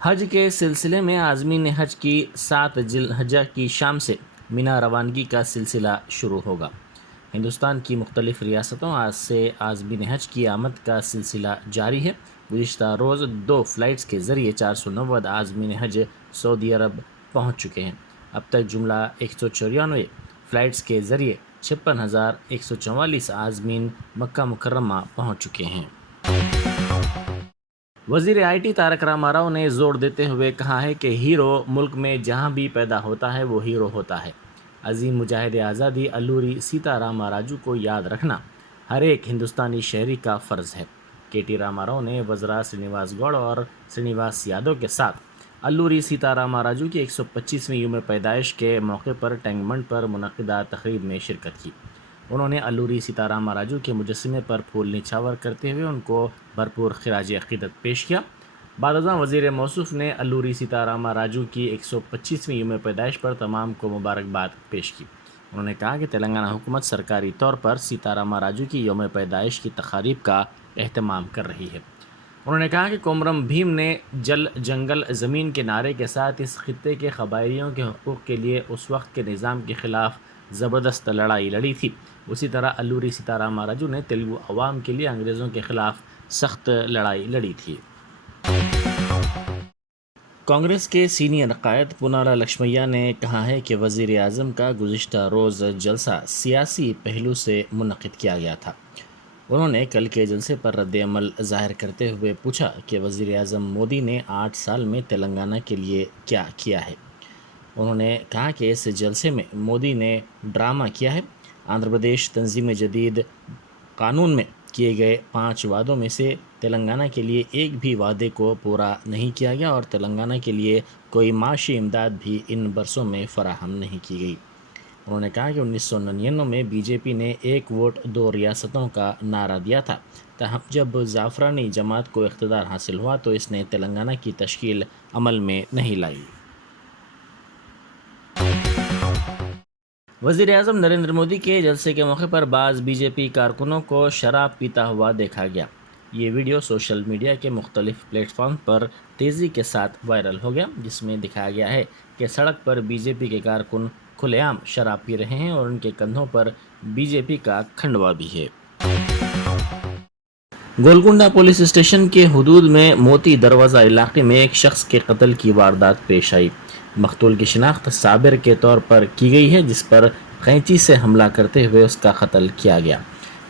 حج کے سلسلے میں عازمین حج کی 7 ذی الحجہ کی شام سے مینا روانگی کا سلسلہ شروع ہوگا۔ ہندوستان کی مختلف ریاستوں آج سے عازمین حج کی آمد کا سلسلہ جاری ہے۔ گزشتہ روز 2 فلائٹس کے ذریعے 490 عازمین حج سعودی عرب پہنچ چکے ہیں۔ اب تک جملہ 194 فلائٹس کے ذریعے 56,144 عازمین مکہ مکرمہ پہنچ چکے ہیں۔ وزیر آئی ٹی تارک راما راؤ نے زور دیتے ہوئے کہا ہے کہ ہیرو ملک میں جہاں بھی پیدا ہوتا ہے وہ ہیرو ہوتا ہے۔ عظیم مجاہد آزادی الوری سیتا راما راجو کو یاد رکھنا ہر ایک ہندوستانی شہری کا فرض ہے۔ کے ٹی راما راؤ نے وزراء سرینیواس گوڑ اور سرینیواس یادو کے ساتھ الوری سیتا راما راجو کی 125ویں یوم پیدائش کے موقع پر ٹینک بنڈ پر منعقدہ تقریب میں شرکت کی۔ انہوں نے الوری سیتا راما راجو کے مجسمے پر پھول نچھاور کرتے ہوئے ان کو بھرپور خراج عقیدت پیش کیا۔ بعد ازاں وزیر موصوف نے الوری سیتا راما راجو کی 125ویں یوم پیدائش پر تمام کو مبارکباد پیش کی۔ انہوں نے کہا کہ تلنگانہ حکومت سرکاری طور پر سیتا راما راجو کی یوم پیدائش کی تقاریب کا اہتمام کر رہی ہے۔ انہوں نے کہا کہ کومرم بھیم نے جل جنگل زمین کے نعرے کے ساتھ اس خطے کے قبائلیوں کے حقوق کے لیے اس وقت کے نظام کے خلاف زبردست لڑائی لڑی تھی، اسی طرح الوری سیتا راما راجو نے تیلگو عوام کے لیے انگریزوں کے خلاف سخت لڑائی لڑی تھی۔ کانگریس کے سینئر قائد پونالا لکشمیا نے کہا ہے کہ وزیر اعظم کا گزشتہ روز جلسہ سیاسی پہلو سے منعقد کیا گیا تھا۔ انہوں نے کل کے جلسے پر رد عمل ظاہر کرتے ہوئے پوچھا کہ وزیر اعظم مودی نے 8 سال میں تلنگانہ کے لیے کیا کیا ہے۔ انہوں نے کہا کہ اس جلسے میں مودی نے ڈرامہ کیا ہے۔ آندھرا پردیش تنظیم جدید قانون میں کیے گئے 5 وعدوں میں سے تلنگانہ کے لیے ایک بھی وعدے کو پورا نہیں کیا گیا اور تلنگانہ کے لیے کوئی معاشی امداد بھی ان برسوں میں فراہم نہیں کی گئی۔ انہوں نے کہا کہ 1999 میں بی جے پی نے 1 ووٹ 2 ریاستوں کا نعرہ دیا تھا، تاہم جب زعفرانی جماعت کو اقتدار حاصل ہوا تو اس نے تلنگانہ کی تشکیل عمل میں نہیں لائی۔ وزیر اعظم نریندر مودی کے جلسے کے موقع پر بعض بی جے پی کارکنوں کو شراب پیتا ہوا دیکھا گیا۔ یہ ویڈیو سوشل میڈیا کے مختلف پلیٹ فارم پر تیزی کے ساتھ وائرل ہو گیا، جس میں دکھایا گیا ہے کہ سڑک پر بی جے پی کے کارکن کھلے عام شراب پی رہے ہیں اور ان کے کندھوں پر بی جے پی کا کھنڈوا بھی ہے۔ گولکنڈہ پولیس اسٹیشن کے حدود میں موتی دروازہ علاقے میں ایک شخص کے قتل کی واردات پیش آئی۔ مقتول کی شناخت صابر کے طور پر کی گئی ہے، جس پر قینچی سے حملہ کرتے ہوئے اس کا قتل کیا گیا۔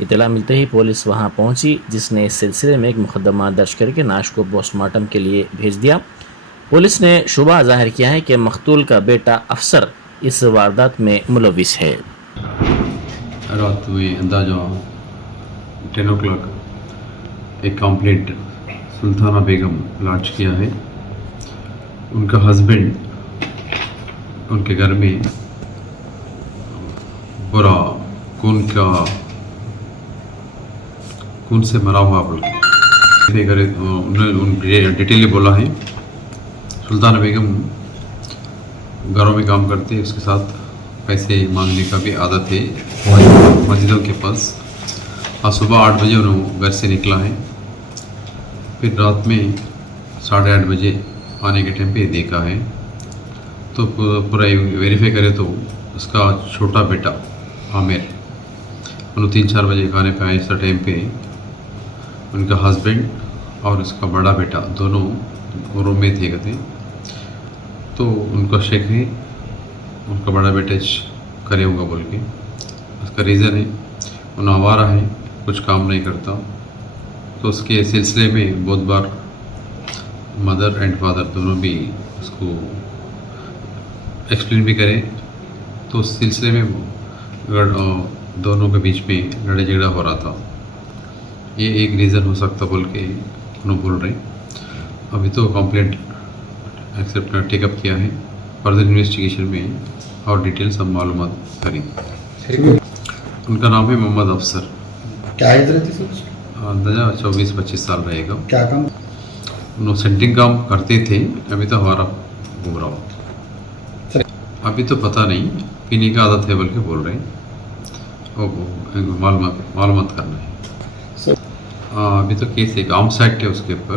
اطلاع ملتے ہی پولیس وہاں پہنچی، جس نے اس سلسلے میں ایک مقدمہ درج کر کے نعش کو پوسٹ مارٹم کے لیے بھیج دیا۔ پولیس نے شبہ ظاہر کیا ہے کہ مقتول کا بیٹا افسر اس واردات میں ملوث ہے۔ رات میں اندازہ 10 o'clock ایک کمپلینٹ سلطانہ بیگم لانچ کیا ہے۔ ان کا ہسبینڈ ان کے گھر میں برا خون سے مرا ہوا بول کے انہوں نے ڈیٹیل بولا ہے۔ سلطانہ بیگم گھروں میں کام کرتے، اس کے ساتھ پیسے مانگنے کا بھی عادت ہے مسجدوں کے پاس۔ آج صبح 8 بجے انہوں گھر سے نکلا ہے، پھر رات میں 8:30 بجے آنے کے ٹائم پہ دیکھا ہے۔ تو پورا ویریفائی کرے تو اس کا چھوٹا بیٹا عامر انہوں 3-4 بجے کھانے پہ آئے، اس ٹائم پہ ان کا ہسبینڈ اور اس کا بڑا بیٹا دونوں روم میں تھے کہتے، تو ان کا شک ہے ان کا بڑا بیٹا کرے ہوگا بول کے۔ اس کا ریزن ہے انہوں آوارہ ہے، کچھ کام نہیں کرتا، تو اس کے سلسلے میں بہت بار مدر اینڈ فادر دونوں بھی اس کو ایکسپلین بھی کرے، تو اس سلسلے میں دونوں کے بیچ میں لڑائی جھگڑا ہو رہا تھا۔ یہ ایک ریزن ہو سکتا بول کے انہوں بول رہے ہیں۔ ابھی تو کمپلینٹ ایکسیپٹ ٹیک اپ کیا ہے، فردر انویسٹیگیشن میں اور ڈیٹیلس ہم معلومات کریں گے۔ ان کا نام ہے محمد افسر۔ کیا ایج رہتی سر؟ اندازہ 24-25 سال رہے گا۔ کیا کام؟ انہوں سینٹنگ کام کرتے تھے، ابھی تو ہمارا گھوم رہا ہو، ابھی تو پتہ نہیں، پینے کا عادت ہے بول کے بول رہے ہیں، معلومات کرنا ہے۔ ابھی تو کیس ایک آرمس ایکٹ ہے اس کے اوپر،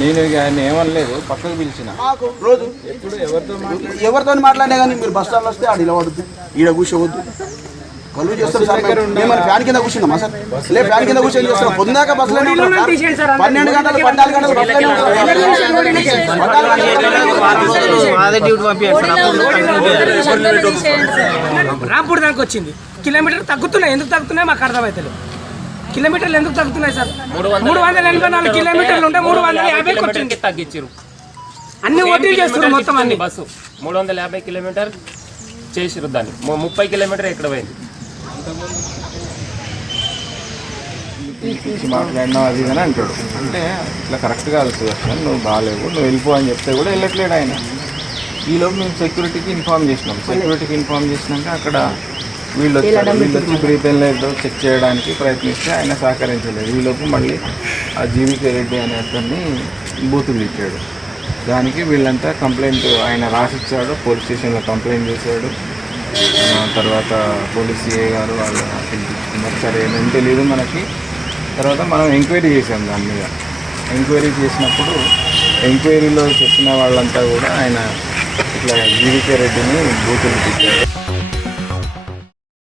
నేను ఇక ఆయన ఏమనలేదు, పక్కకు పిలిచిన మాకు రోజు ఎప్పుడు ఎవరితో మాట్లాడినా కానీ మీరు బస్ స్టాండ్ వస్తే ఆడ నిలబడద్దు, ఈడ కూర్చోవద్దు. కలువ చేస్తారు సార్. మేము ఫ్యాన్ కింద కూర్చున్నామా సార్? లే, ఫ్యాన్ కింద కూర్చొని చేస్తాం. పొందాక బస్సులోనే ఉంటాం సార్. 12 గంటలు 14 గంటలు బస్సులోనే ఉంటాం. రాంపూర్ దాకా వచ్చింది. కిలోమీటర్ తగ్గుతున్నాయి, ఎందుకు తగ్గుతున్నాయి మాకు అర్థమవుతలేదు. కిలోమీటర్లు ఎందుకు తగ్గుతున్నాయి సార్? 384 కిలోమీటర్లు ఉంటే 350 వచ్చింది. తగ్గించారు. అన్ని ఓటీలు చేస్తున్నారు మొత్తం అన్ని. బస్సు 350 కిలోమీటర్ చేసిరు, దాన్ని 30 కిలోమీటర్ ఎక్కడ పోయింది. పిలిచి మాట్లాడినా అది అని అంటాడు. అంటే ఇట్లా కరెక్ట్ కాదు సుదర్శన్, నువ్వు బాగాలేవు, నువ్వు వెళ్ళిపో అని చెప్తే కూడా వెళ్ళట్లేడు ఆయన. ఈలోపు మేము సెక్యూరిటీకి ఇన్ఫామ్ చేసినాం. సెక్యూరిటీకి ఇన్ఫామ్ చేసినాక అక్కడ వీళ్ళు వచ్చి బ్రీత్ లేదో చెక్ చేయడానికి ప్రయత్నిస్తే ఆయన సహకరించలేదు. ఈలోపు మళ్ళీ ఆ జీవికే రెడ్డి అనే అతన్ని బూతులు ఇచ్చాడు. దానికి వీళ్ళంతా కంప్లైంట్ ఆయన రాసిచ్చాడు, పోలీస్ స్టేషన్లో కంప్లైంట్ చేశాడు. తర్వాత పోలీస్ సిఐ గారు వాళ్ళు పిలిపించుకున్నారు. సరే ఏమేమి తెలియదు మనకి. తర్వాత మనం ఎంక్వైరీ చేసాం దాని మీద. ఎంక్వైరీ చేసినప్పుడు ఎంక్వైరీలో చెప్పిన వాళ్ళంతా కూడా ఆయన ఇట్లా జీవికే రెడ్డిని బూతులు తిట్టాడు.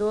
2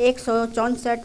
164